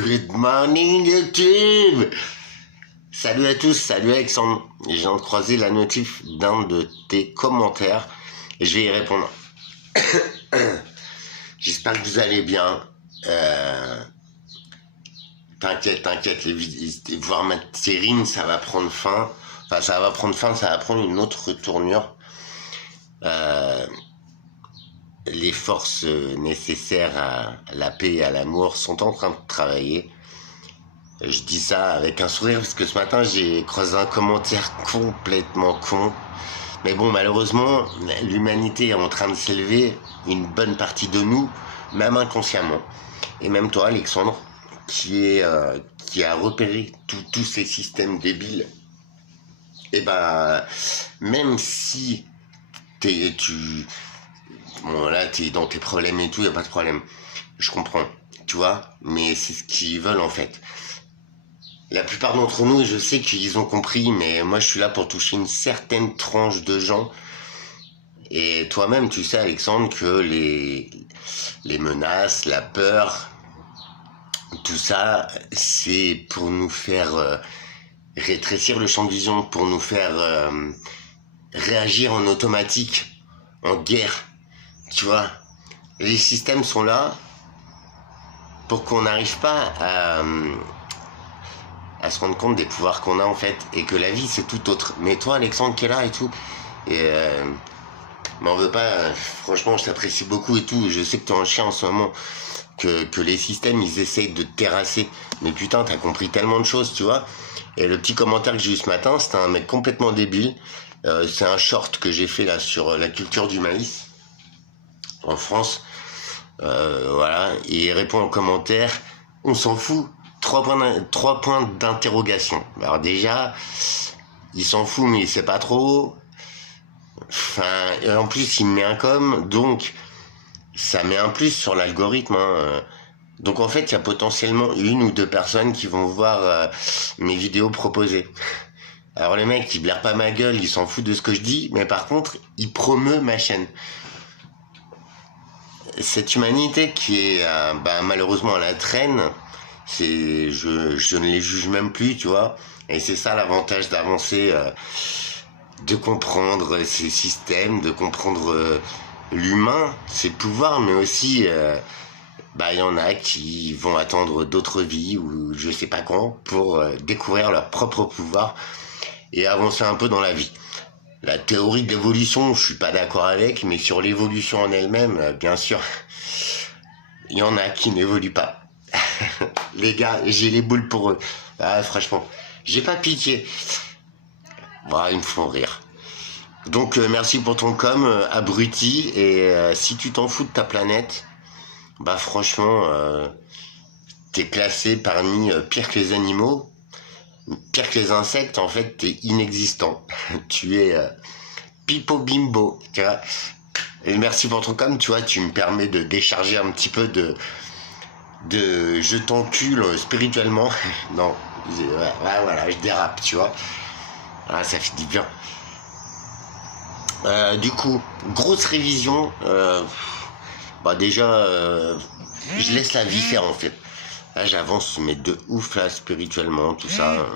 Good morning YouTube. Salut à tous, salut Alexandre. Je viens de croiser la notif d'un de tes commentaires et je vais y répondre. J'espère que vous allez bien. T'inquiète, voir ma terrine, ça va prendre fin. Enfin, ça va prendre une autre tournure. Les forces nécessaires à la paix et à l'amour sont en train de travailler. Je dis ça avec un sourire parce que ce matin j'ai croisé un commentaire complètement con. Mais bon, malheureusement, l'humanité est en train de s'élever, une bonne partie de nous, même inconsciemment. Et même toi, Alexandre, qui a repéré tous ces systèmes débiles. Et ben, même si bon, là, t'es dans tes problèmes et tout, y a pas de problème. Je comprends, tu vois, mais c'est ce qu'ils veulent en fait. La plupart d'entre nous, je sais qu'ils ont compris, mais moi je suis là pour toucher une certaine tranche de gens. Et toi-même, tu sais, Alexandre, que les menaces, la peur, tout ça, c'est pour nous faire rétrécir le champ de vision, pour nous faire réagir en automatique, en guerre. Tu vois, les systèmes sont là pour qu'on n'arrive pas à se rendre compte des pouvoirs qu'on a en fait, et que la vie c'est tout autre. Mais toi, Alexandre, qui est là et tout, et m'en veux pas, franchement je t'apprécie beaucoup et tout, je sais que t'es en chien en ce moment, que les systèmes ils essayent de te terrasser, mais putain t'as compris tellement de choses, tu vois. Et le petit commentaire que j'ai eu ce matin, c'était un mec complètement débile, c'est un short que j'ai fait là sur la culture du maïs en France, voilà, et il répond en commentaire, on s'en fout, 3 points d'interrogation. Alors déjà, il s'en fout mais il sait pas trop. Enfin, en plus il me met un com, donc ça met un plus sur l'algorithme, hein. Donc en fait, il y a potentiellement 1 ou 2 personnes qui vont voir mes vidéos proposées. Alors les mecs, ils blairent pas ma gueule, ils s'en foutent de ce que je dis, mais par contre, ils promeuvent ma chaîne. Cette humanité qui est malheureusement à la traîne, je ne les juge même plus, tu vois. Et c'est ça l'avantage d'avancer, de comprendre ces systèmes, de comprendre l'humain, ses pouvoirs, mais aussi il y en a qui vont attendre d'autres vies ou je sais pas quand pour découvrir leur propre pouvoir et avancer un peu dans la vie. La théorie de l'évolution, je suis pas d'accord avec, mais sur l'évolution en elle-même, bien sûr, il y en a qui n'évoluent pas. Les gars, j'ai les boules pour eux. Ah, franchement, j'ai pas pitié. Bon, ils me font rire. Donc, merci pour ton com, abruti. Et si tu t'en fous de ta planète, franchement, t'es classé parmi pire que les animaux. Pire que les insectes, en fait, t'es inexistant. Tu es pipo bimbo, tu vois. Et merci pour ton com, tu vois, tu me permets de décharger un petit peu de je t'encule spirituellement. Non, voilà, je dérape, tu vois. Ah, ça fait du bien. Du coup, grosse révision. Déjà, je laisse la vie faire en fait. Là, j'avance, mais de ouf, là, spirituellement, tout ça.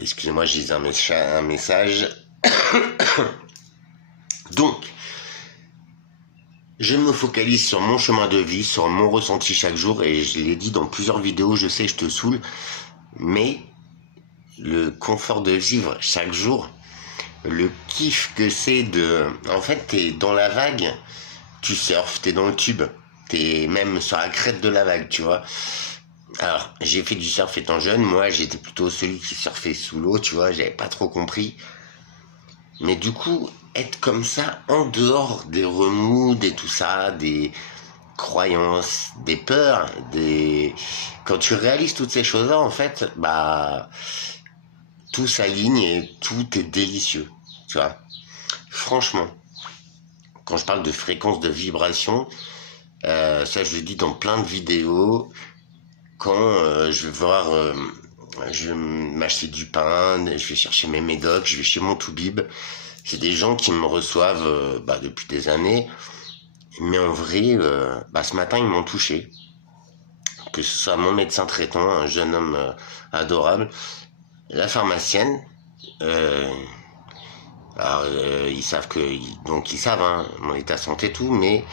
Excusez-moi, j'ai un message. Donc, je me focalise sur mon chemin de vie, sur mon ressenti chaque jour, et je l'ai dit dans plusieurs vidéos, je sais, je te saoule, mais le confort de vivre chaque jour, le kiff que c'est en fait, t'es dans la vague, tu surfes, t'es dans le tube, t'es même sur la crête de la vague, tu vois. Alors, j'ai fait du surf étant jeune, moi j'étais plutôt celui qui surfait sous l'eau, tu vois, j'avais pas trop compris. Mais du coup, être comme ça, en dehors des remous, des tout ça, des croyances, des peurs, quand tu réalises toutes ces choses-là, en fait, tout s'aligne et tout est délicieux, tu vois. Franchement, quand je parle de fréquence de vibration, ça je le dis dans plein de vidéos, quand je vais m'acheter du pain, je vais chercher mes médocs, je vais chez mon Toubib, c'est des gens qui me reçoivent depuis des années Mais en vrai, ce matin, ils m'ont touché. Que ce soit mon médecin traitant, un jeune homme adorable, la pharmacienne. Euh, ils savent donc ils savent hein, mon état de santé et tout, mais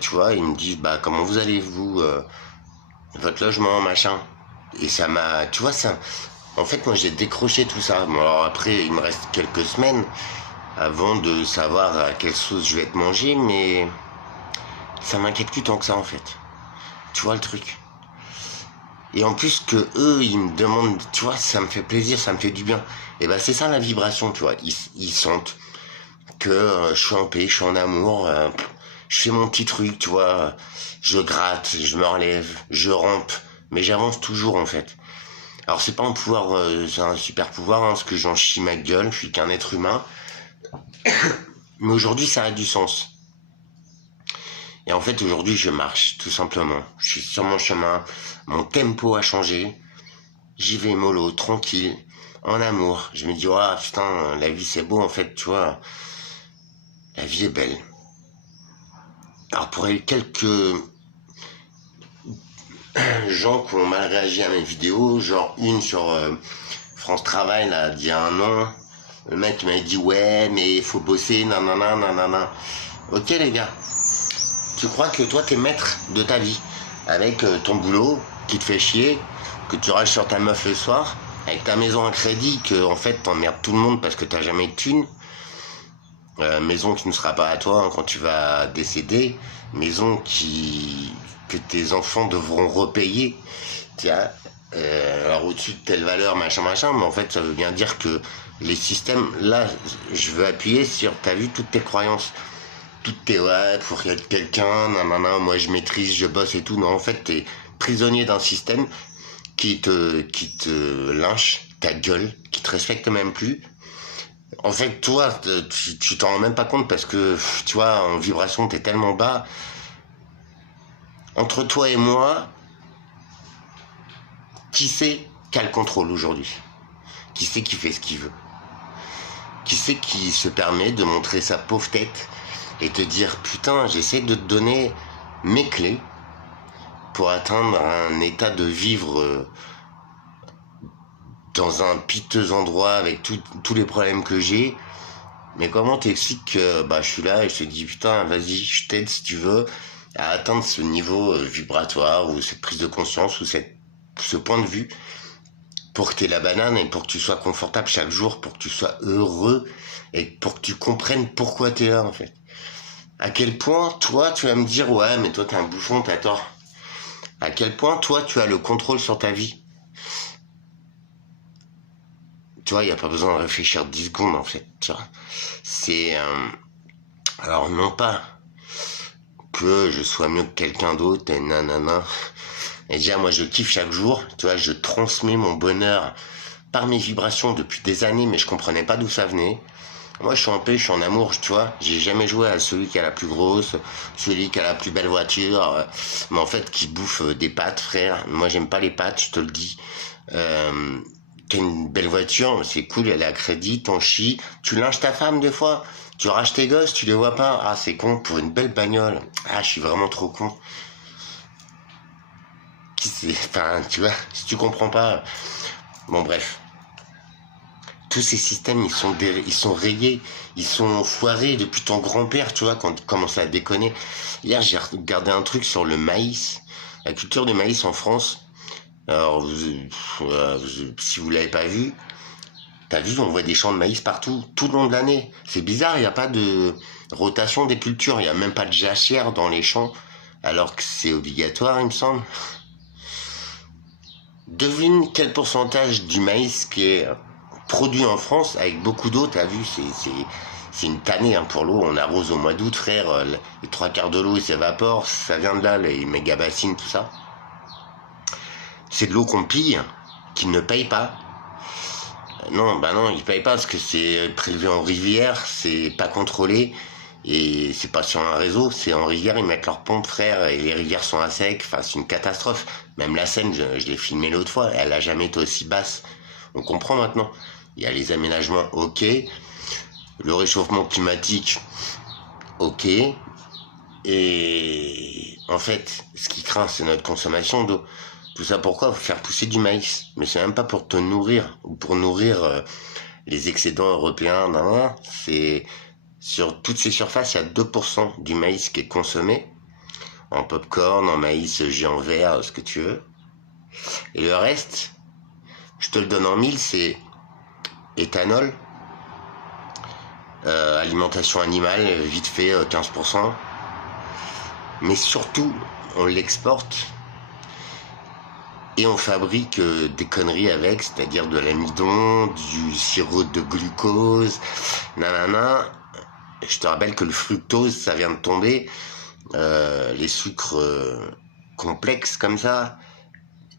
tu vois, ils me disent comment vous allez-vous, votre logement, machin. Et ça m'a, tu vois, ça. En fait, moi, j'ai décroché tout ça. Bon, alors après, il me reste quelques semaines avant de savoir à quelle sauce je vais être mangé, mais ça m'inquiète plus tant que ça, en fait. Tu vois le truc. Et en plus que eux, ils me demandent, tu vois, ça me fait plaisir, ça me fait du bien. Et c'est ça la vibration, tu vois. Ils sentent que je suis en paix, je suis en amour, je fais mon petit truc, tu vois. Je gratte, je me relève, je rampe, mais j'avance toujours, en fait. Alors c'est pas un pouvoir, c'est un super pouvoir, hein, parce que j'en chie ma gueule, je suis qu'un être humain. Mais aujourd'hui, ça a du sens. Et en fait, aujourd'hui, je marche, tout simplement. Je suis sur mon chemin, mon tempo a changé. J'y vais mollo, tranquille, en amour. Je me dis, oh putain, la vie c'est beau, en fait, tu vois. La vie est belle. Alors pour les quelques gens qui ont mal réagi à mes vidéos, genre une sur France Travail, là, d'il y a un an, le mec m'avait dit, ouais, mais il faut bosser, nanana, nanana. Ok les gars, tu crois que toi t'es maître de ta vie, avec ton boulot qui te fait chier, que tu rages sur ta meuf le soir, avec ta maison à crédit, que en fait t'emmerdes tout le monde parce que t'as jamais de thunes, maison qui ne sera pas à toi hein, quand tu vas décéder, maison que tes enfants devront repayer, tiens, alors au-dessus de telle valeur, machin, machin, mais en fait ça veut bien dire que les systèmes, là, je veux appuyer sur, t'as vu, toutes tes croyances, toutes tes ouais, pour être quelqu'un, nanana, moi je maîtrise, je bosse et tout, non, en fait t'es prisonnier d'un système qui te lynche ta gueule, qui te respecte même plus. En fait, toi, tu t'en rends même pas compte parce que, tu vois, en vibration, t'es tellement bas. Entre toi et moi, qui sait qui a le contrôle aujourd'hui? Qui sait qui fait ce qu'il veut? Qui sait qui se permet de montrer sa pauvre tête et te dire, putain, j'essaie de te donner mes clés pour atteindre un état de vivre dans un piteux endroit avec tous les problèmes que j'ai. Mais comment t'expliques que je suis là et je te dis putain vas-y je t'aide si tu veux à atteindre ce niveau vibratoire ou cette prise de conscience ou ce point de vue pour que t'aies la banane et pour que tu sois confortable chaque jour, pour que tu sois heureux et pour que tu comprennes pourquoi t'es là en fait. À quel point toi tu vas me dire ouais mais toi t'es un bouffon, t'as tort. À quel point toi tu as le contrôle sur ta vie. Tu vois, il n'y a pas besoin de réfléchir 10 secondes en fait. Tu vois. C'est alors non pas que je sois mieux que quelqu'un d'autre et nanana. Et déjà moi je kiffe chaque jour, tu vois, je transmets mon bonheur par mes vibrations depuis des années, mais je comprenais pas d'où ça venait. Moi je suis en paix, je suis en amour, tu vois, j'ai jamais joué à celui qui a la plus grosse, celui qui a la plus belle voiture, mais en fait qui bouffe des pâtes, frère. Moi j'aime pas les pâtes, je te le dis. T'as une belle voiture, c'est cool, elle est à crédit, t'en chies, tu lynches ta femme des fois, tu raches tes gosses, tu les vois pas, ah c'est con, pour une belle bagnole, ah je suis vraiment trop con. Enfin, tu vois, si tu comprends pas, bon bref. Tous ces systèmes, ils sont rayés, ils sont foirés depuis ton grand-père, tu vois, quand il commence à déconner. Hier, j'ai regardé un truc sur le maïs, la culture du maïs en France. Alors, si vous l'avez pas vu, t'as vu, on voit des champs de maïs partout, tout le long de l'année. C'est bizarre, il n'y a pas de rotation des cultures, il n'y a même pas de jachère dans les champs, alors que c'est obligatoire, il me semble. Devine quel pourcentage du maïs qui est produit en France avec beaucoup d'eau, t'as vu, c'est une tannée hein, pour l'eau, on arrose au mois d'août, frère, les trois quarts de l'eau ils s'évaporent, ça vient de là, les méga bassines, tout ça. C'est de l'eau qu'on pille, qu'ils ne payent pas. Non, non, ils payent pas parce que c'est prélevé en rivière, c'est pas contrôlé et c'est pas sur un réseau, c'est en rivière, ils mettent leurs pompes, frère, et les rivières sont à sec, enfin c'est une catastrophe. Même la Seine, je l'ai filmé l'autre fois, elle a jamais été aussi basse. On comprend maintenant. Il y a les aménagements, ok. Le réchauffement climatique, ok. Et en fait, ce qui craint, c'est notre consommation d'eau. Tout ça pourquoi? Faire pousser du maïs. Mais c'est même pas pour te nourrir ou pour nourrir les excédents européens. Non, non. C'est sur toutes ces surfaces, il y a 2% du maïs qui est consommé en popcorn, en maïs géant vert, ce que tu veux. Et le reste, je te le donne en mille, c'est éthanol, alimentation animale, vite fait 15%. Mais surtout, on l'exporte et on fabrique des conneries avec, c'est-à-dire de l'amidon, du sirop de glucose, nanana. Je te rappelle que le fructose, ça vient de tomber. Les sucres complexes comme ça,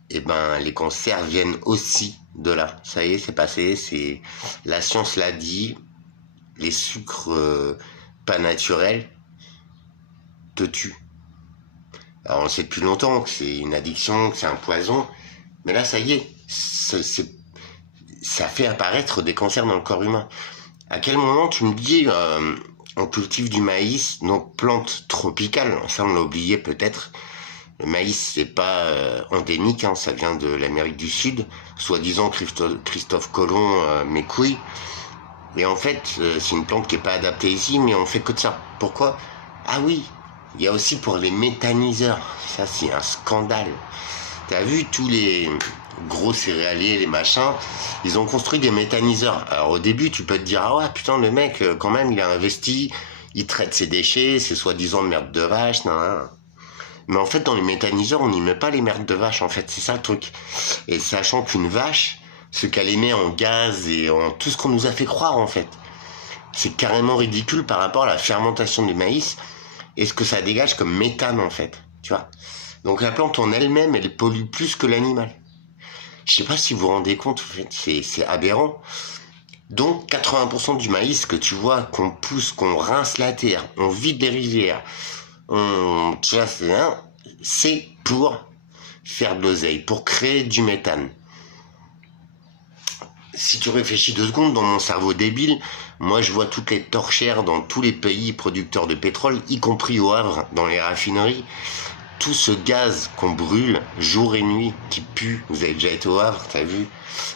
et ben les cancers viennent aussi de là. Ça y est, c'est passé, c'est la science l'a dit. Les sucres pas naturels te tuent. Alors on le sait depuis longtemps que c'est une addiction, que c'est un poison, mais là ça y est, ça fait apparaître des cancers dans le corps humain. À quel moment tu me dis on cultive du maïs, donc plante tropicale, ça on l'a oublié peut-être. Le maïs c'est pas endémique, hein, ça vient de l'Amérique du Sud, soi-disant Christophe Colomb mes couilles. Et en fait c'est une plante qui est pas adaptée ici, mais on fait que de ça. Pourquoi? Ah oui, il y a aussi pour les méthaniseurs, ça c'est un scandale. T'as vu tous les gros céréaliers, les machins, ils ont construit des méthaniseurs. Alors au début, tu peux te dire, ah ouais, putain, le mec, quand même, il a investi, il traite ses déchets, ses soi-disant merde de vache, nan, nan. Mais en fait, dans les méthaniseurs, on n'y met pas les merdes de vache, en fait, c'est ça le truc. Et sachant qu'une vache, ce qu'elle émet en gaz et en tout ce qu'on nous a fait croire, en fait, c'est carrément ridicule par rapport à la fermentation du maïs et ce que ça dégage comme méthane, en fait, tu vois. Donc la plante en elle-même, elle pollue plus que l'animal. Je sais pas si vous vous rendez compte, en fait, c'est aberrant. Donc 80% du maïs que tu vois, qu'on pousse, qu'on rince la terre, on vide les rivières, tu vois, c'est pour faire de l'oseille, pour créer du méthane. Si tu réfléchis 2 secondes, dans mon cerveau débile, moi je vois toutes les torchères dans tous les pays producteurs de pétrole, y compris au Havre, dans les raffineries. Tout ce gaz qu'on brûle jour et nuit, qui pue. Vous avez déjà été au Havre, t'as vu?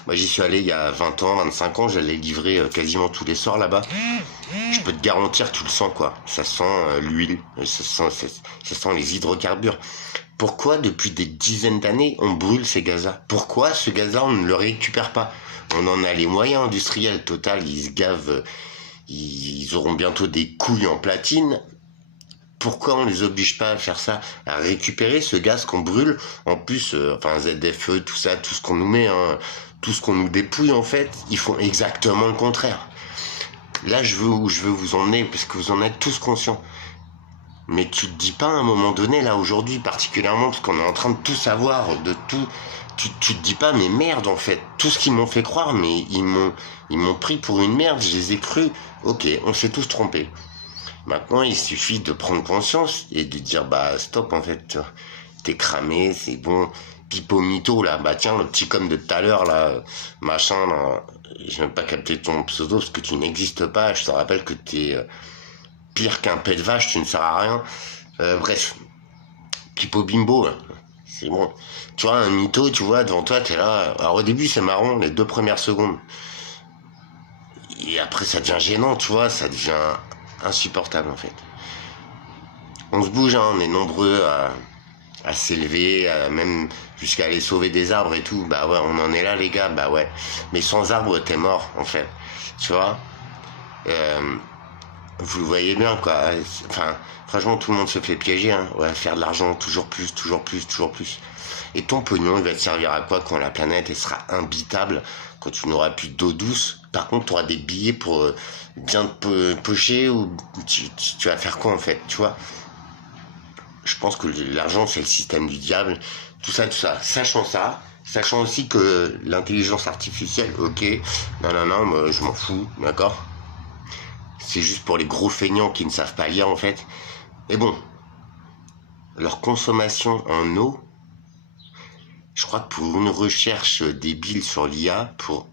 Moi j'y suis allé il y a 20 ans, 25 ans, j'allais livrer quasiment tous les soirs là-bas. Je peux te garantir, tu le sens quoi. Ça sent l'huile, ça sent les hydrocarbures. Pourquoi depuis des dizaines d'années on brûle ces gaz-là? Pourquoi ce gaz-là on ne le récupère pas? On en a les moyens industriels, Total, ils se gavent, ils auront bientôt des couilles en platine. Pourquoi on les oblige pas à faire ça, à récupérer ce gaz qu'on brûle? En plus, enfin ZFE, tout ça, tout ce qu'on nous met, hein, tout ce qu'on nous dépouille en fait, ils font exactement le contraire. Là, je veux vous emmener, parce que vous en êtes tous conscients. Mais tu te dis pas à un moment donné, là aujourd'hui particulièrement, parce qu'on est en train de tout savoir, de tout, tu te dis pas, mais merde en fait, tout ce qu'ils m'ont fait croire, mais ils m'ont pris pour une merde, je les ai crus. Ok, on s'est tous trompés. Maintenant, il suffit de prendre conscience et de dire, bah, stop, en fait, t'es cramé, c'est bon. Pipo mytho, là, bah, tiens, le petit com de tout à l'heure, là, machin, là, j'ai même pas capté ton pseudo parce que tu n'existes pas. Je te rappelle que t'es pire qu'un pet de vache, tu ne sers à rien. Bref, Pipo bimbo, là, c'est bon. Tu vois, un mytho, tu vois, devant toi, t'es là. Alors, au début, c'est marrant, les 2 premières secondes. Et après, ça devient gênant, tu vois, ça devient insupportable en fait. On se bouge, hein, on est nombreux à s'élever, même jusqu'à aller sauver des arbres et tout. Bah ouais, on en est là les gars, bah ouais. Mais sans arbres, t'es mort en fait. Tu vois, vous le voyez bien quoi. Enfin, franchement, tout le monde se fait piéger. Hein. Ouais, faire de l'argent, toujours plus, toujours plus, toujours plus. Et ton pognon, il va te servir à quoi quand la planète elle sera imbitable, quand tu n'auras plus d'eau douce? Par contre, tu auras des billets pour bien te pocher ou tu vas faire quoi en fait, tu vois? Je pense que l'argent c'est le système du diable, tout ça, sachant ça, sachant aussi que l'intelligence artificielle, ok, non, moi, je m'en fous, d'accord? C'est juste pour les gros feignants qui ne savent pas lire en fait. Et bon, leur consommation en eau, je crois que pour une recherche débile sur l'IA, pour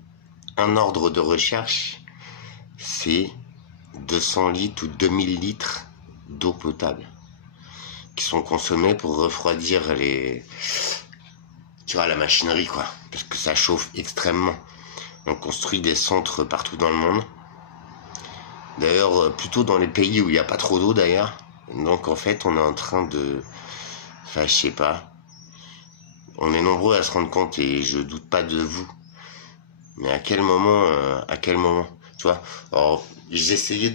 un ordre de recherche, c'est 200 litres ou 2000 litres d'eau potable. qui sont consommés pour refroidir tu vois, la machinerie, quoi. Parce que ça chauffe extrêmement. On construit des centres partout dans le monde. D'ailleurs, plutôt dans les pays où il n'y a pas trop d'eau, d'ailleurs. Donc, en fait, on est en train de... Enfin, je sais pas. On est nombreux à se rendre compte, et je doute pas de vous. Mais à quel moment, tu vois? Alors, j'essayais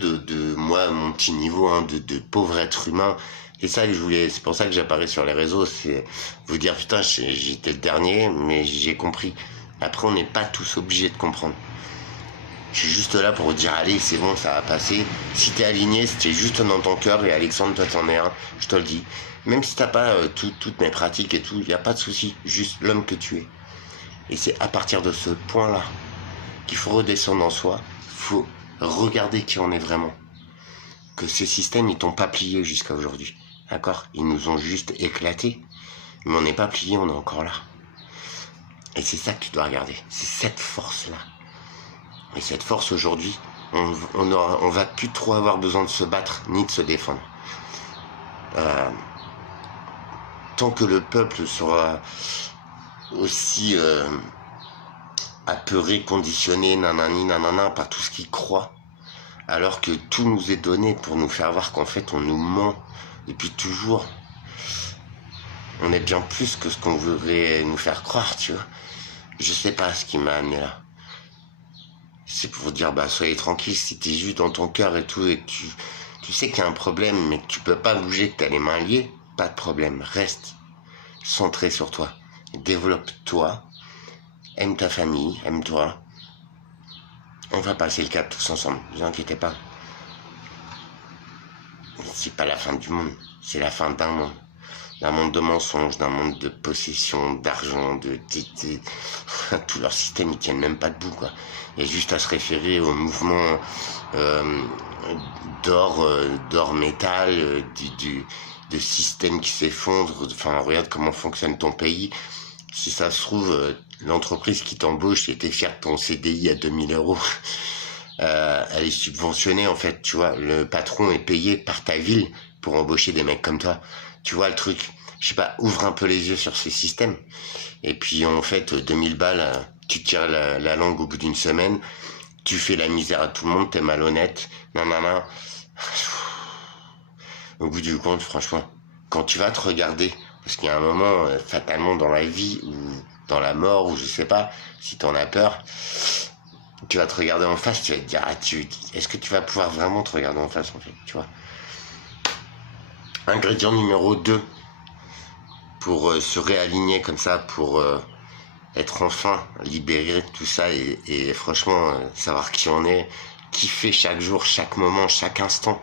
moi, à mon petit niveau, hein, de pauvre être humain. C'est ça que je voulais, c'est pour ça que j'apparais sur les réseaux, c'est vous dire, putain, j'étais le dernier, mais j'ai compris. Après, on n'est pas tous obligés de comprendre. Je suis juste là pour vous dire, allez, c'est bon, ça va passer. Si t'es aligné, si t'es juste dans ton cœur, et Alexandre, toi t'en es un, je te le dis. Même si t'as pas toutes mes pratiques et tout, y a pas de souci. Juste l'homme que tu es. Et c'est à partir de ce point-là qu'il faut redescendre en soi. Faut regarder qui on est vraiment. Que ces systèmes, ils t'ont pas plié jusqu'à aujourd'hui. D'accord? Ils nous ont juste éclatés. Mais on n'est pas plié, on est encore là. Et c'est ça que tu dois regarder. C'est cette force-là. Et cette force aujourd'hui, on va plus trop avoir besoin de se battre ni de se défendre. Tant que le peuple sera aussi apeuré, conditionné, nanani, nanana, par tout ce qu'il croit, alors que tout nous est donné pour nous faire voir qu'en fait on nous ment depuis toujours. On est bien plus que ce qu'on voudrait nous faire croire, tu vois. Je sais pas ce qui m'a amené là. C'est pour vous dire, bah soyez tranquille, si t'es juste dans ton cœur et tout, et que tu sais qu'il y a un problème, mais que tu peux pas bouger, que t'as les mains liées, pas de problème, reste centré sur toi. Développe-toi, aime ta famille, aime-toi. On va passer le cap tous ensemble, ne vous inquiétez pas. C'est pas la fin du monde, c'est la fin d'un monde. D'un monde de mensonges, d'un monde de possession, d'argent, tout leur système, ils tiennent même pas debout, quoi. Il y a juste à se référer au mouvement d'or métal, de système qui s'effondre. Enfin, regarde comment fonctionne ton pays. Si ça se trouve, l'entreprise qui t'embauche et t'es fier de ton CDI à 2000 euros, elle est subventionnée, en fait, tu vois. Le patron est payé par ta ville pour embaucher des mecs comme toi. Tu vois le truc, je sais pas, ouvre un peu les yeux sur ces systèmes. Et puis en fait, 2000 balles, tu tires la langue au bout d'une semaine, tu fais la misère à tout le monde, t'es malhonnête, nanana. Au bout du compte, franchement, quand tu vas te regarder, parce qu'il y a un moment, fatalement dans la vie, ou dans la mort, ou je sais pas, si t'en as peur, tu vas te regarder en face, tu vas te dire, est-ce que tu vas pouvoir vraiment te regarder en face, en fait, tu vois? Ingrédient numéro 2 pour se réaligner comme ça, pour être enfin libéré de tout ça et franchement savoir qui on est, kiffer chaque jour, chaque moment, chaque instant,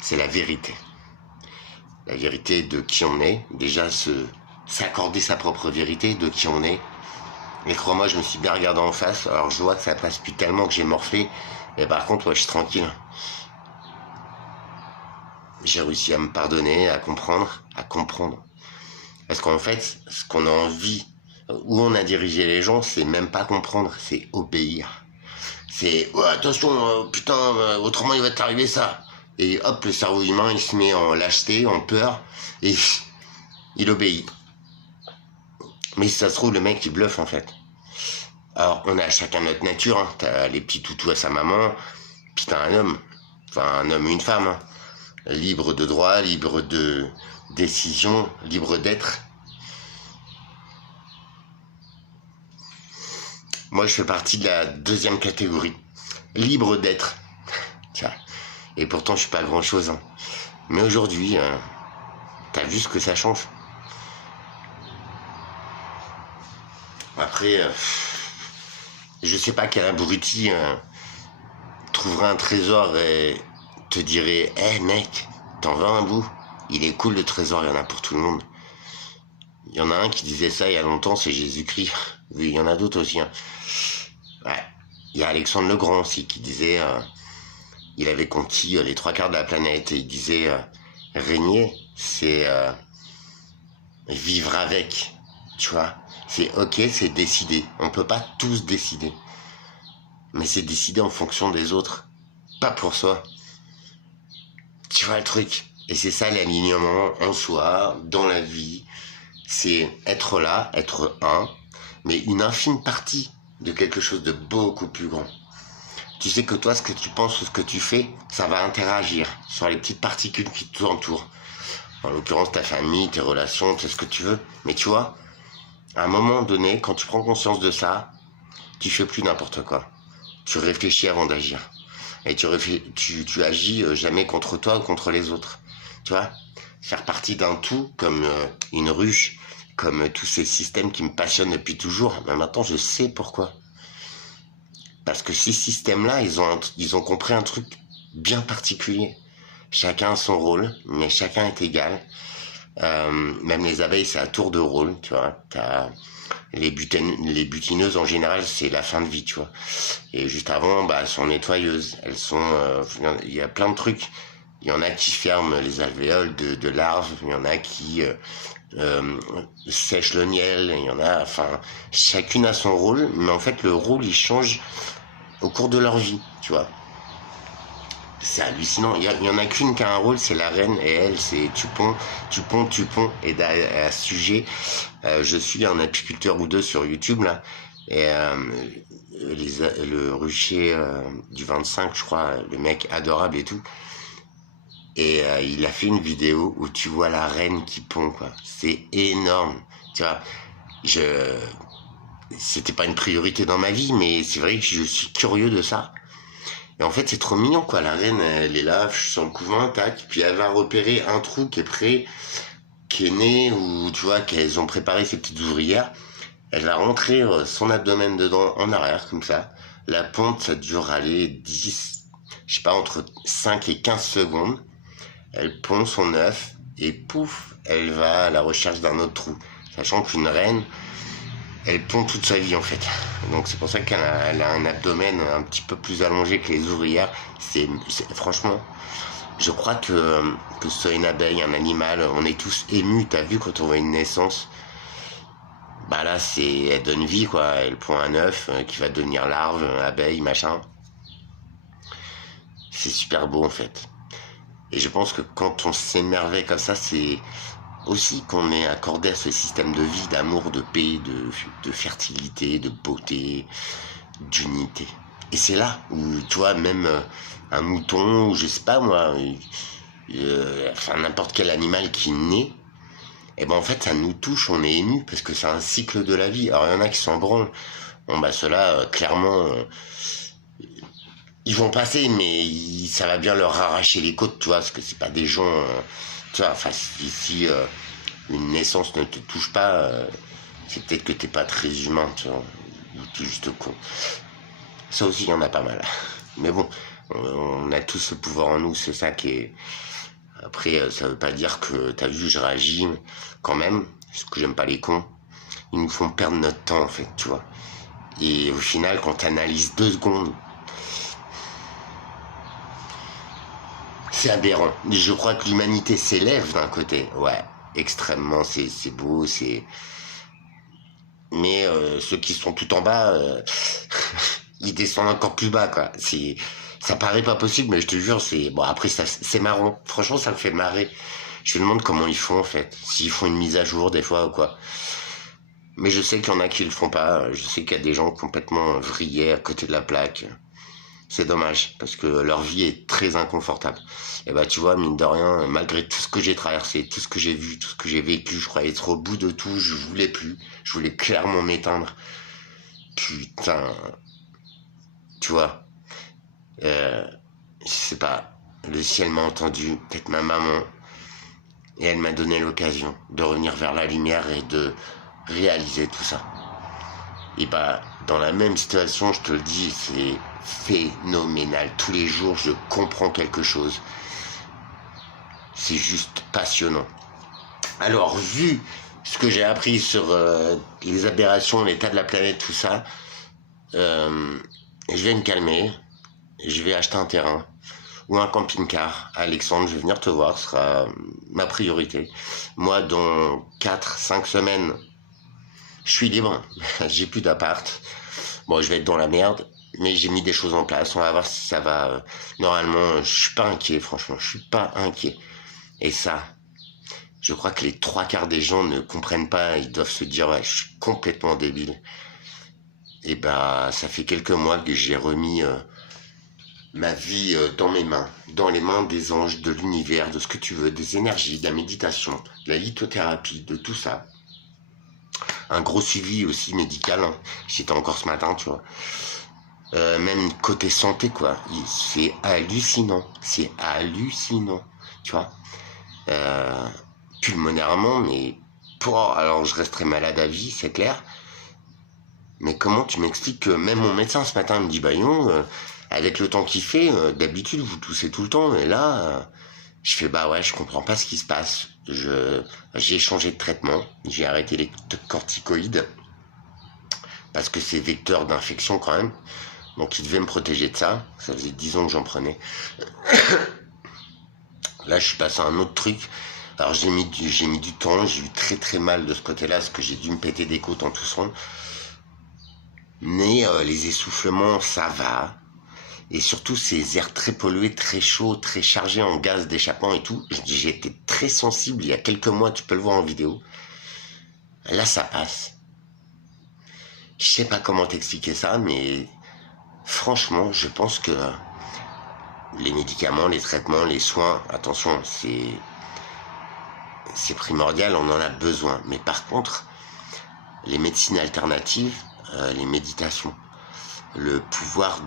c'est la vérité. La vérité de qui on est, déjà s'accorder sa propre vérité de qui on est. Et crois-moi, je me suis bien regardé en face, alors je vois que ça passe plus tellement que j'ai morflé, mais par contre, ouais, je suis tranquille. J'ai réussi à me pardonner, à comprendre. Parce qu'en fait, ce qu'on a envie, où on a dirigé les gens, c'est même pas comprendre, c'est obéir. C'est, ouais, attention, putain, autrement il va t'arriver ça. Et hop, le cerveau humain, il se met en lâcheté, en peur, et il obéit. Mais si ça se trouve, le mec, il bluffe, en fait. Alors, on a chacun notre nature, hein. T'as les petits toutous à sa maman, puis t'as un homme. Enfin, un homme ou une femme, hein. Libre de droit, libre de décision, libre d'être. Moi, je fais partie de la deuxième catégorie. Libre d'être. Tiens. Et pourtant, je suis pas grand-chose, hein. Mais aujourd'hui, t'as vu ce que ça change. Après, je sais pas quel abruti trouverait un trésor et te dirait, hé mec, t'en veux un bout? Il est cool le trésor, il y en a pour tout le monde. Il y en a un qui disait ça il y a longtemps, c'est Jésus-Christ. Oui, il y en a d'autres aussi, hein. Ouais. Il y a Alexandre le Grand aussi qui disait, il avait conquis les 3/4 de la planète et il disait, régner, c'est vivre avec, tu vois. C'est ok, c'est décider. On peut pas tous décider. Mais c'est décider en fonction des autres. Pas pour soi. Tu vois le truc. Et c'est ça l'alignement en soi, dans la vie. C'est être là, être un, mais une infime partie de quelque chose de beaucoup plus grand. Tu sais que toi, ce que tu penses ou ce que tu fais, ça va interagir sur les petites particules qui t'entourent. En l'occurrence, ta famille, tes relations, c'est ce que tu veux. Mais tu vois, à un moment donné, quand tu prends conscience de ça, tu fais plus n'importe quoi. Tu réfléchis avant d'agir. Et tu agis jamais contre toi ou contre les autres. Tu vois, faire partie d'un tout, comme une ruche, comme tous ces systèmes qui me passionnent depuis toujours. Mais maintenant, je sais pourquoi. Parce que ces systèmes-là, ils ont compris un truc bien particulier. Chacun a son rôle, mais chacun est égal. Même les abeilles, c'est à tour de rôle, tu vois. Les butineuses, en général, c'est la fin de vie, tu vois. Et juste avant, bah, elles sont nettoyeuses. Il y a plein de trucs. Il y en a qui ferment les alvéoles de larves. Il y en a qui sèchent le miel. Il y en a, enfin, chacune a son rôle. Mais en fait, le rôle, il change au cours de leur vie, tu vois. C'est hallucinant. Il y en a qu'une qui a un rôle, c'est la reine, et elle, c'est tu ponds. Et à ce sujet, je suis un apiculteur ou deux sur YouTube, là, et le rucher du 25, je crois, le mec adorable et tout, et il a fait une vidéo où tu vois la reine qui pond, quoi. C'est énorme, tu vois. C'était pas une priorité dans ma vie, mais c'est vrai que je suis curieux de ça. Et en fait, c'est trop mignon, quoi. La reine, elle est là, je suis sur le couvain, tac, puis elle va repérer un trou qui est prêt, qui est né, ou tu vois, qu'elles ont préparé ces petites ouvrières. Elle va rentrer son abdomen dedans, en arrière, comme ça. La ponte, ça dure, aller 10, je sais pas, entre 5 et 15 secondes. Elle pond son œuf, et pouf, elle va à la recherche d'un autre trou. Sachant qu'une reine, elle pond toute sa vie en fait. Donc c'est pour ça qu'elle a un abdomen un petit peu plus allongé que les ouvrières. Franchement, je crois que ce soit une abeille, un animal, on est tous émus. T'as vu quand on voit une naissance, bah là elle donne vie quoi. Elle pond un œuf qui va devenir larve, abeille, machin. C'est super beau en fait. Et je pense que quand on s'émerveille comme ça, c'est aussi qu'on est accordé à ce système de vie, d'amour, de paix, de fertilité, de beauté, d'unité. Et c'est là où, tu vois, même un mouton, ou je sais pas moi, enfin n'importe quel animal qui naît, et ben en fait ça nous touche, on est ému, parce que c'est un cycle de la vie. Alors il y en a qui s'en branlent. Bon bah ceux-là, clairement, ils vont passer, mais ça va bien leur arracher les côtes, tu vois, parce que c'est pas des gens... tu vois, enfin, si une naissance ne te touche pas, c'est peut-être que t'es pas très humain, tu vois, ou t'es juste con. Ça aussi, il y en a pas mal. Mais bon, on a tous ce pouvoir en nous, c'est ça qui est... Après, ça veut pas dire que, t'as vu, je réagis, mais quand même, parce que j'aime pas les cons, ils nous font perdre notre temps, en fait, tu vois. Et au final, quand t'analyses 2 secondes, c'est aberrant. Je crois que l'humanité s'élève d'un côté, ouais, extrêmement, c'est beau, c'est... Mais ceux qui sont tout en bas, ils descendent encore plus bas, quoi. Ça paraît pas possible, mais je te jure, c'est... Bon, après, c'est marrant. Franchement, ça me fait marrer. Je me demande comment ils font, en fait. S'ils font une mise à jour, des fois, ou quoi. Mais je sais qu'il y en a qui le font pas. Je sais qu'il y a des gens complètement vrillés à côté de la plaque. C'est dommage, parce que leur vie est très inconfortable. Et bah tu vois, mine de rien, malgré tout ce que j'ai traversé, tout ce que j'ai vu, tout ce que j'ai vécu, je croyais être au bout de tout, je voulais plus. Je voulais clairement m'éteindre. Putain. Tu vois. Je sais pas. Le ciel m'a entendu, peut-être ma maman. Et elle m'a donné l'occasion de revenir vers la lumière et de réaliser tout ça. Et bah, dans la même situation, je te le dis, c'est phénoménal. Tous les jours, je comprends quelque chose. C'est juste passionnant. Alors, vu ce que j'ai appris sur les aberrations, l'état de la planète, tout ça, je vais me calmer. Je vais acheter un terrain ou un camping-car. Alexandre, je vais venir te voir, ce sera ma priorité. Moi, dans 4-5 semaines, je suis libre. J'ai plus d'appart. Bon, je vais être dans la merde, mais j'ai mis des choses en place. On va voir si ça va. Normalement, je suis pas inquiet, franchement. Je suis pas inquiet. Et ça, je crois que les 3 quarts des gens ne comprennent pas, ils doivent se dire, ouais, je suis complètement débile. Et bah, ça fait quelques mois que j'ai remis ma vie dans mes mains, dans les mains des anges, de l'univers, de ce que tu veux, des énergies, de la méditation, de la lithothérapie, de tout ça. Un gros suivi aussi médical, hein. J'étais encore ce matin, tu vois. Même côté santé, quoi. C'est hallucinant. C'est hallucinant, tu vois. Pulmonairement, mais... alors, je resterai malade à vie, c'est clair. Mais comment tu m'expliques que même mon médecin ce matin me dit, bah non, avec le temps qu'il fait, d'habitude vous toussez tout le temps, et là, je fais, bah ouais, je comprends pas ce qui se passe. J'ai changé de traitement, j'ai arrêté les corticoïdes, parce que c'est vecteur d'infection quand même, donc il devait me protéger de ça. Ça faisait 10 ans que j'en prenais. Là, je suis passé à un autre truc. Alors j'ai mis du temps, j'ai eu très très mal de ce côté-là, parce que j'ai dû me péter des côtes en toussant. Mais les essoufflements, ça va. Et surtout ces airs très pollués, très chauds, très chargés en gaz d'échappement et tout. J'ai été très sensible il y a quelques mois, tu peux le voir en vidéo. Là, ça passe. Je sais pas comment t'expliquer ça, mais franchement, je pense que les médicaments, les traitements, les soins, attention, c'est primordial, on en a besoin. Mais par contre, les médecines alternatives, les méditations, le pouvoir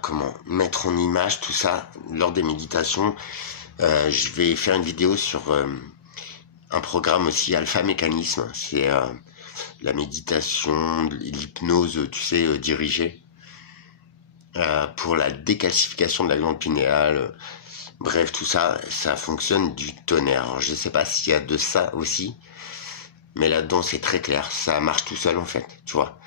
comment mettre en image tout ça lors des méditations. Je vais faire une vidéo sur un programme aussi, Alpha Mécanisme. C'est la méditation, l'hypnose, tu sais, dirigée pour la décalcification de la glande pinéale. Bref, tout ça, ça fonctionne du tonnerre. Alors, je sais pas s'il y a de ça aussi, mais là-dedans, c'est très clair. Ça marche tout seul, en fait, tu vois.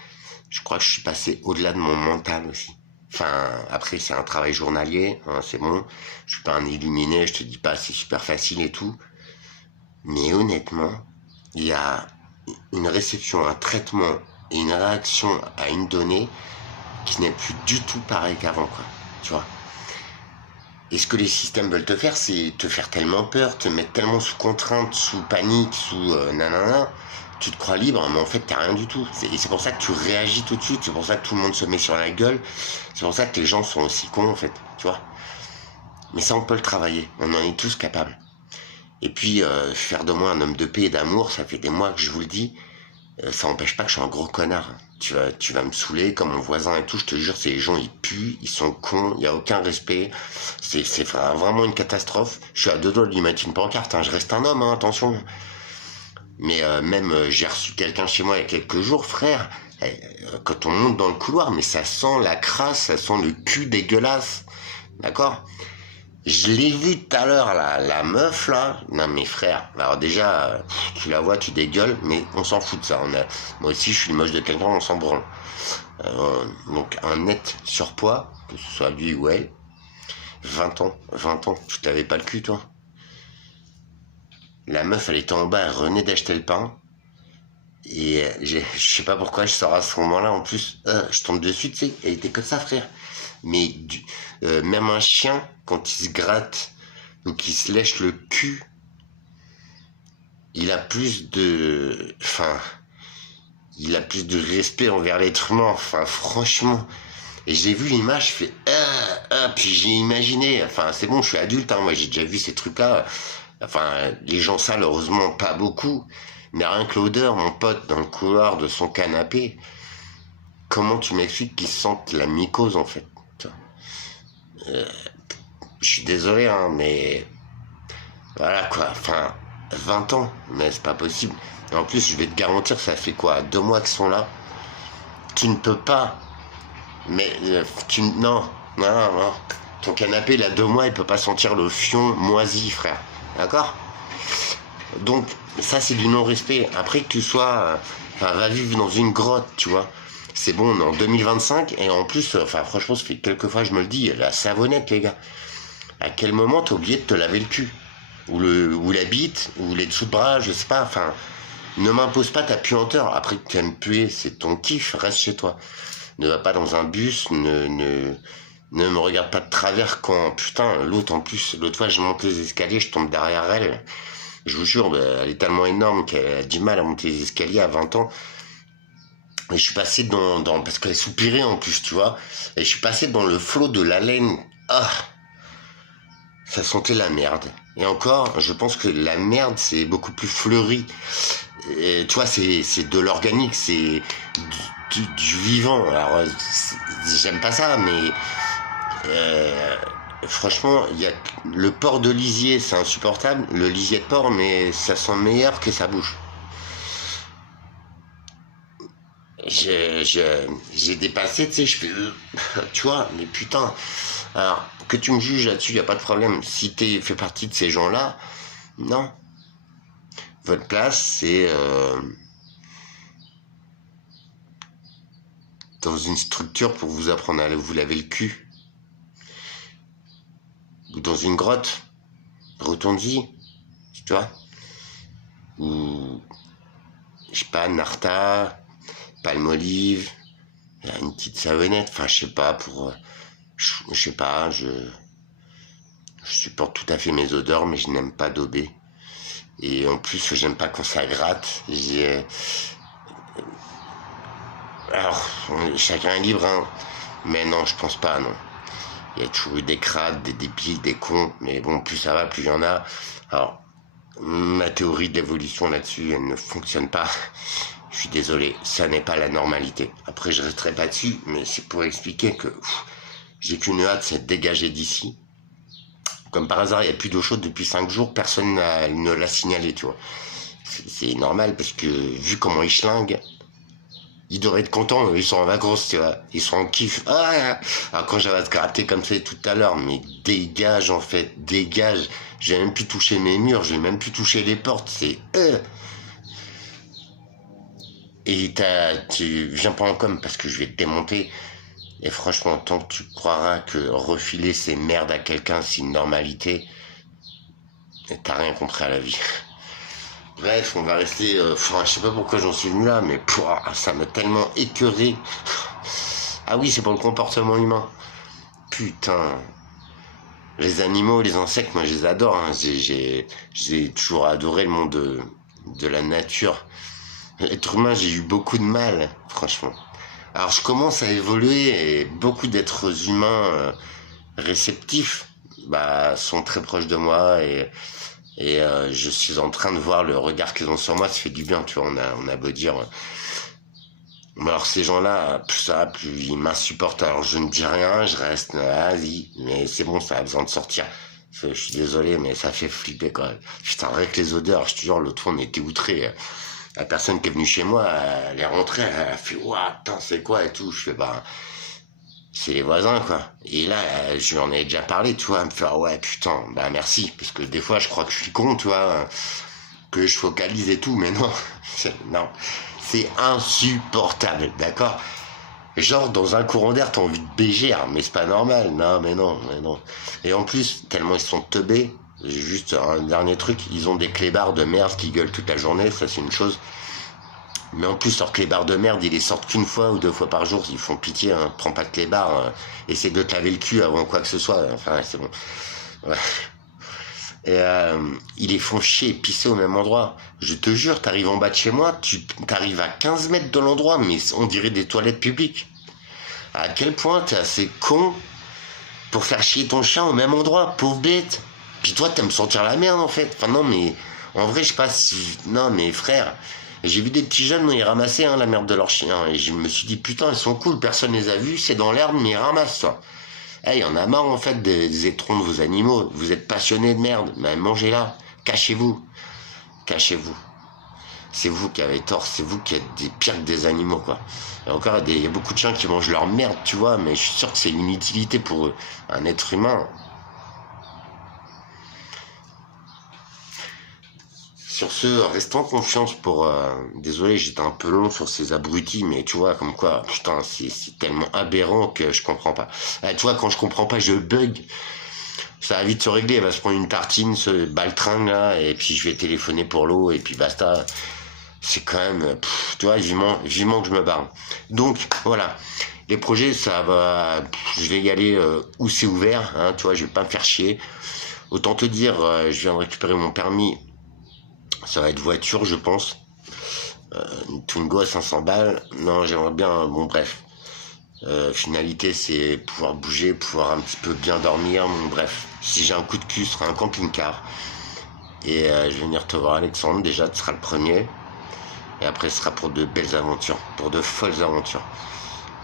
Je crois que je suis passé au-delà de mon mental aussi. Enfin, après, c'est un travail journalier, hein, c'est bon. Je suis pas un illuminé, je te dis pas c'est super facile et tout. Mais honnêtement, il y a une réception, un traitement et une réaction à une donnée qui n'est plus du tout pareil qu'avant, quoi. Tu vois. Et ce que les systèmes veulent te faire, c'est te faire tellement peur, te mettre tellement sous contrainte, sous panique, sous nanana. Tu te crois libre, mais en fait, t'as rien du tout. Et c'est pour ça que tu réagis tout de suite. C'est pour ça que tout le monde se met sur la gueule. C'est pour ça que les gens sont aussi cons, en fait. Tu vois. Mais ça, on peut le travailler. On en est tous capables. Et puis, faire de moi un homme de paix et d'amour, ça fait des mois que je vous le dis. Ça n'empêche pas que je suis un gros connard. Tu vas me saouler comme mon voisin et tout. Je te jure, ces gens, ils puent, ils sont cons, il n'y a aucun respect. C'est vraiment une catastrophe. Je suis à 2 doigts de lui mettre une pancarte. Hein. Je reste un homme, hein, attention. Mais même, j'ai reçu quelqu'un chez moi il y a quelques jours, frère. Quand on monte dans le couloir, mais ça sent la crasse, ça sent le cul dégueulasse. D'accord? Je l'ai vu tout à l'heure, la meuf, là. Non, mes frères. Alors déjà, tu la vois, tu dégueules, mais on s'en fout de ça. Moi aussi, je suis le moche de quelqu'un, on s'en branle. Donc, un net surpoids, que ce soit lui ou elle. 20 ans. Tu t'avais pas le cul, toi? La meuf, elle était en bas, elle revenait d'acheter le pain. Et je sais pas pourquoi je sors à ce moment-là. En plus, je tombe dessus, tu sais, elle était que ça, frère. Mais même un chien, quand il se gratte ou qu'il se lèche le cul, il a plus de... Enfin, il a plus de respect envers l'être humain. Enfin, franchement. Et j'ai vu l'image, je fais... puis j'ai imaginé... Enfin, c'est bon, je suis adulte, hein, moi j'ai déjà vu ces trucs-là. Enfin, les gens sales, heureusement, pas beaucoup. Mais rien que l'odeur, mon pote, dans le couloir de son canapé, comment tu m'expliques qu'ils sentent la mycose, en fait? Je suis désolé, hein, mais... Voilà, quoi. Enfin, 20 ans, mais c'est pas possible. Et en plus, je vais te garantir, ça fait quoi, 2 mois qu'ils sont là? Tu ne peux pas... Mais, non. Ton canapé, il a 2 mois, il peut pas sentir le fion moisi, frère. D'accord? Donc, ça, c'est du non-respect. Après que tu sois... va vivre dans une grotte, tu vois. C'est bon, on est en 2025, et en plus, franchement, ça fait quelques fois, je me le dis, la savonnette, les gars. À quel moment t'as oublié de te laver le cul? Ou la bite, ou les dessous de bras, je sais pas, enfin... Ne m'impose pas ta puanteur. Après que tu aimes puer, c'est ton kiff, reste chez toi. Ne va pas dans un bus, ne Ne me regarde pas de travers quand, putain, l'autre en plus, l'autre fois je monte les escaliers, je tombe derrière elle. Je vous jure, elle est tellement énorme qu'elle a du mal à monter les escaliers à 20 ans. Et je suis passé parce qu'elle soupirait en plus, tu vois. Et je suis passé dans le flot de l'haleine. Ah, ça sentait la merde. Et encore, je pense que la merde, c'est beaucoup plus fleuri. Et, tu vois, c'est de l'organique, c'est du vivant. Alors, j'aime pas ça, mais franchement, il y a le porc de lisier, c'est insupportable. Le lisier de porc, mais ça sent meilleur que sa bouche. J'ai dépassé, tu sais, je fais, tu vois, mais putain, alors, que tu me juges là-dessus, y a pas de problème. Si tu fais partie de ces gens-là, non. Votre place, c'est dans une structure pour vous apprendre à vous laver le cul. Ou dans une grotte. Retourne-y, tu vois. Ou, je sais pas, Narta, Palmolive, une petite savonnette, enfin, je sais pas, pour... je sais pas, je supporte tout à fait mes odeurs, mais je n'aime pas dober. Et en plus, j'aime pas quand ça gratte. Alors, chacun est libre, hein. Mais non, je pense pas, non. Il y a toujours eu des crades, des débiles, des cons. Mais bon, plus ça va, plus il y en a. Alors, ma théorie de l'évolution là-dessus, elle ne fonctionne pas. Je suis désolé, ça n'est pas la normalité. Après, je resterai pas dessus, mais c'est pour expliquer que j'ai qu'une hâte, c'est de dégager d'ici. Comme par hasard, il n'y a plus d'eau chaude depuis 5 jours, personne ne l'a signalé, tu vois. C'est normal, parce que vu comment ils schlinguent, ils devraient être contents, ils sont en vacances, tu vois. Ils sont en kiff. Ah, alors quand j'avais à te gratter comme ça tout à l'heure, mais dégage en fait, dégage. J'ai même pu toucher mes murs, j'ai même pu toucher les portes, c'est... Et tu viens pas en com parce que je vais te démonter. Et franchement, tant que tu croiras que refiler ces merdes à quelqu'un, c'est une normalité, t'as rien compris à la vie. Bref, on va rester... je sais pas pourquoi j'en suis venu là, mais ça m'a tellement écœuré. Ah oui, c'est pour le comportement humain. Putain. Les animaux, les insectes, moi je les adore. Hein. J'ai toujours adoré le monde de la nature. L'être humain, j'ai eu beaucoup de mal, franchement. Alors je commence à évoluer et beaucoup d'êtres humains réceptifs sont très proches de moi et je suis en train de voir le regard qu'ils ont sur moi, ça fait du bien, tu vois, on a beau dire. Mais alors ces gens-là, plus ça va, plus ils m'insupportent. Alors je ne dis rien, je reste, vas-y, mais c'est bon, ça a besoin de sortir. Je suis désolé, mais ça fait flipper quand même. Putain, avec les odeurs, je te jure, l'autre fois on était outrés. La personne qui est venue chez moi, elle est rentrée, elle a fait, ouah, putain, c'est quoi et tout. Je fais, c'est les voisins, quoi. Et là, je lui en ai déjà parlé, tu vois. Elle me fait, ah ouais, putain, merci. Parce que des fois, je crois que je suis con, tu vois, que je focalise et tout, mais non. Non. C'est insupportable, d'accord? Genre, dans un courant d'air, t'as envie de bégère, mais c'est pas normal. Non, mais non, mais non. Et en plus, tellement ils sont teubés, juste un dernier truc, ils ont des clébards de merde qui gueulent toute la journée, ça c'est une chose. Mais en plus, leurs clébards de merde, ils les sortent qu'une fois ou 2 fois par jour, ils font pitié, hein. Prends pas de clébards, essaie de te laver le cul avant quoi que ce soit, enfin c'est bon. Ouais. Et ils les font chier et pisser au même endroit. Je te jure, t'arrives en bas de chez moi, t'arrives à 15 mètres de l'endroit, mais on dirait des toilettes publiques. À quel point t'es assez con pour faire chier ton chien au même endroit, pauvre bête. Puis toi, t'aimes sentir la merde, en fait. Enfin, non, mais en vrai, je sais pas si... Non, mais frère, j'ai vu des petits jeunes, ils ramassaient la merde de leur chien. Et je me suis dit, putain, ils sont cool, personne les a vus, c'est dans l'herbe, mais ils ramassent, ça. Il y en a marre, en fait, des étrons de vos animaux. Vous êtes passionnés de merde, mais mangez-la. Cachez-vous. Cachez-vous. C'est vous qui avez tort, c'est vous qui êtes des pires que des animaux, quoi. Et encore, il y a beaucoup de chiens qui mangent leur merde, tu vois, mais je suis sûr que c'est une utilité pour eux. Un être humain. Sur ce, restons en confiance pour... Désolé, j'étais un peu long sur ces abrutis, mais tu vois, comme quoi, putain, c'est tellement aberrant que je comprends pas. Tu vois, quand je comprends pas, je bug. Ça va vite se régler, elle va se prendre une tartine, ce baltringue là, et puis je vais téléphoner pour l'eau, et puis basta. C'est quand même... tu vois, vivement que je me barre. Donc, voilà. Les projets, ça va, je vais y aller où c'est ouvert, hein, tu vois, je vais pas me faire chier. Autant te dire, je viens de récupérer mon permis, ça va être voiture, je pense. Une Twingo à 500 balles. Non, j'aimerais bien, bon bref. Finalité, c'est pouvoir bouger, pouvoir un petit peu bien dormir, bon bref. Si j'ai un coup de cul, ce sera un camping-car. Et je vais venir te voir, Alexandre, déjà, tu seras le premier. Et après, ce sera pour de belles aventures, pour de folles aventures.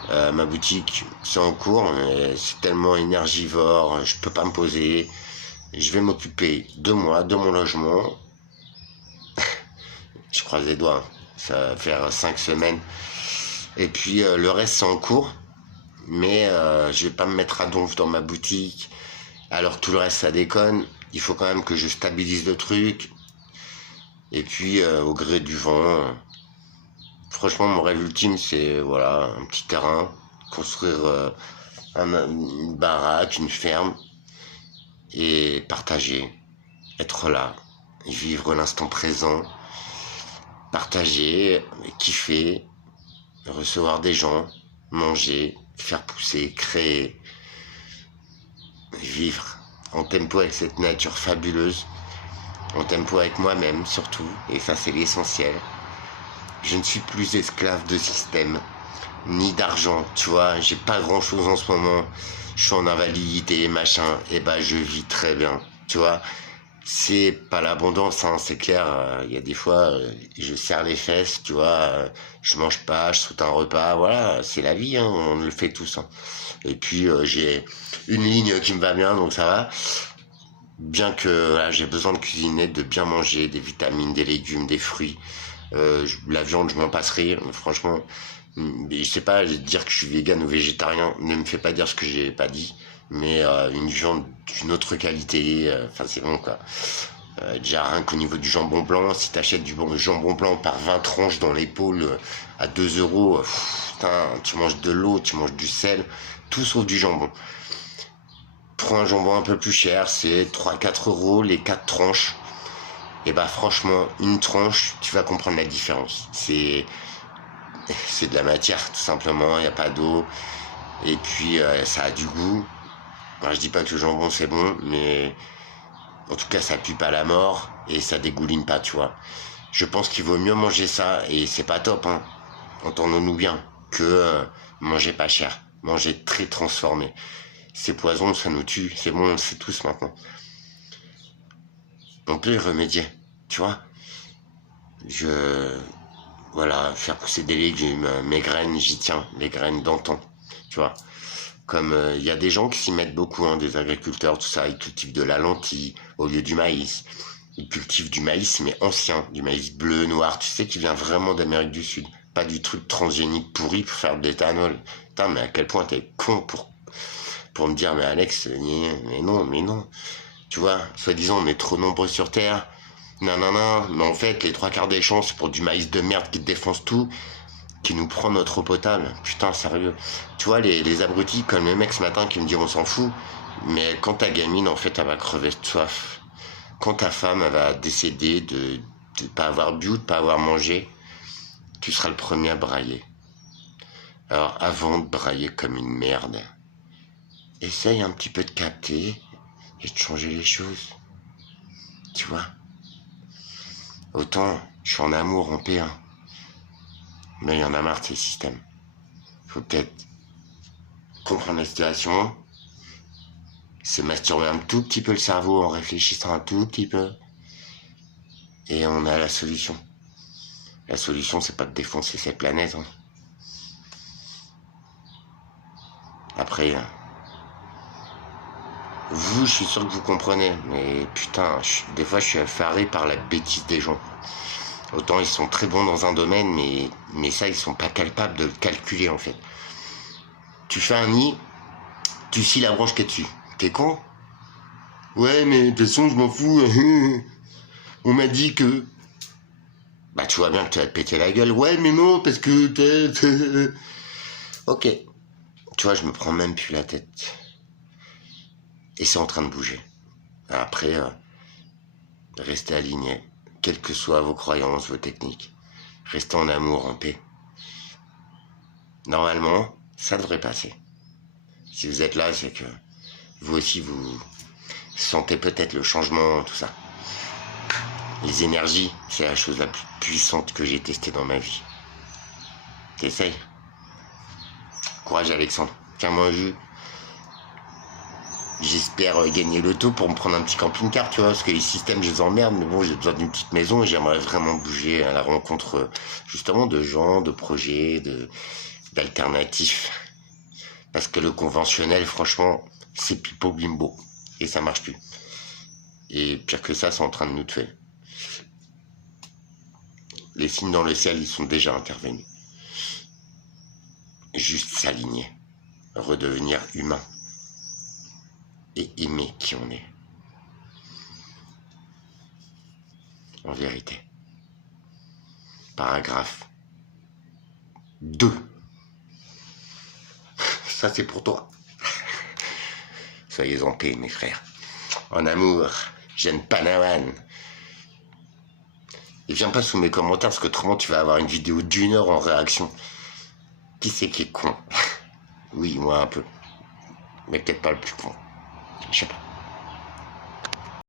Ma boutique, c'est en cours, mais c'est tellement énergivore, je peux pas me poser. Je vais m'occuper de moi, de mon logement. Je croise les doigts, hein. Ça va faire 5 semaines. Et puis le reste, c'est en cours. Mais je vais pas me mettre à donf dans ma boutique. Alors que tout le reste, ça déconne. Il faut quand même que je stabilise le truc. Et puis, au gré du vent... franchement, mon rêve ultime, c'est voilà, un petit terrain, construire une baraque, une ferme, et partager, être là, vivre l'instant présent, partager, kiffer, recevoir des gens, manger, faire pousser, créer, vivre en tempo avec cette nature fabuleuse, en tempo avec moi-même surtout, et ça c'est l'essentiel. Je ne suis plus esclave de système, ni d'argent, tu vois, j'ai pas grand chose en ce moment, je suis en invalidité, machin, et bah je vis très bien, tu vois. C'est pas l'abondance, hein, c'est clair, il y a des fois, je serre les fesses, tu vois, je mange pas, je saute un repas, voilà, c'est la vie, hein, on le fait tous, hein. Et puis j'ai une ligne qui me va bien, donc ça va. Bien que voilà, j'ai besoin de cuisiner, de bien manger, des vitamines, des légumes, des fruits. La viande, je m'en passerai, franchement. Je sais pas, dire que je suis vegan ou végétarien ne me fait pas dire ce que j'ai pas dit. Mais une viande d'une autre qualité, enfin c'est bon quoi. Déjà rien qu'au niveau du jambon blanc, si t'achètes du bon jambon blanc par 20 tranches dans l'épaule à 2 euros, putain, tu manges de l'eau, tu manges du sel, tout sauf du jambon. Pour un jambon un peu plus cher, c'est 3-4 € les 4 tranches. Et bah franchement, une tranche, tu vas comprendre la différence. C'est de la matière tout simplement, il n'y a pas d'eau. Et puis ça a du goût. Alors, je dis pas que le jambon c'est bon, mais en tout cas ça pue pas la mort et ça dégouline pas, tu vois. Je pense qu'il vaut mieux manger ça, et c'est pas top, hein, entendons-nous bien, que manger pas cher, manger très transformé. Ces poisons, ça nous tue, c'est bon, on le sait tous maintenant. On peut y remédier, tu vois. Voilà, faire pousser des légumes, mes graines, j'y tiens, les graines d'antan, tu vois. Comme il y a des gens qui s'y mettent beaucoup, hein, des agriculteurs, tout ça, ils cultivent de la lentille au lieu du maïs. Ils cultivent du maïs, mais ancien, du maïs bleu, noir, tu sais, qui vient vraiment d'Amérique du Sud. Pas du truc transgénique pourri pour faire de l'éthanol. Putain, mais à quel point t'es con pour me dire, mais Alex, mais non, mais non. Tu vois, soi-disant, on est trop nombreux sur Terre. Non, non, non, mais en fait, les 3 quarts des chances, c'est pour du maïs de merde qui défonce tout, qui nous prend notre eau potable. Putain, sérieux. Tu vois, les abrutis, comme le mec ce matin qui me dit on s'en fout, mais quand ta gamine, en fait, elle va crever de soif. Quand ta femme, elle va décéder de pas avoir bu ou de pas avoir mangé, tu seras le premier à brailler. Alors, avant de brailler comme une merde, essaye un petit peu de capter et de changer les choses. Tu vois? Autant, je suis en amour, en paix, hein. Mais il y en a marre de ces systèmes. Faut peut-être comprendre la situation, se masturber un tout petit peu le cerveau en réfléchissant un tout petit peu, et on a la solution. La solution, c'est pas de défoncer cette planète, hein. Après, vous, je suis sûr que vous comprenez, mais putain, des fois, je suis effaré par la bêtise des gens. Autant ils sont très bons dans un domaine, mais ça, ils sont pas capables de le calculer, en fait. Tu fais un nid, tu scies la branche qui est dessus. T'es con? Ouais, mais de toute façon, je m'en fous. On m'a dit que... Bah, tu vois bien que tu vas te péter la gueule. Ouais, mais non, parce que t'es... Ok. Tu vois, je me prends même plus la tête. Et c'est en train de bouger. Après, restez alignés, quelles que soient vos croyances, vos techniques. Restez en amour, en paix. Normalement, Ça devrait passer. Si vous êtes là, c'est que vous aussi, vous sentez peut-être le changement, tout ça. Les énergies, c'est la chose la plus puissante que j'ai testée dans ma vie. T'essayes. Courage, Alexandre. Tiens-moi un jus. J'espère gagner le loto pour me prendre un petit camping-car, tu vois, parce que les systèmes, je les emmerde, mais bon, j'ai besoin d'une petite maison et j'aimerais vraiment bouger à la rencontre, justement, de gens, de projets, d'alternatifs. Parce que le conventionnel, franchement, c'est pipo bimbo. Et ça marche plus. Et pire que ça, c'est en train de nous tuer. Les signes dans le ciel, ils sont déjà intervenus. Juste s'aligner. Redevenir humain. Et aimer qui on est. En vérité. Paragraphe 2. Ça, c'est pour toi. Soyez en paix, mes frères. En amour, jeune Panawan. Et viens pas sous mes commentaires, parce qu'autrement, tu vas avoir une vidéo d'1 heure en réaction. Qui c'est qui est con? Oui, moi un peu. Mais peut-être pas le plus con. Je sais pas.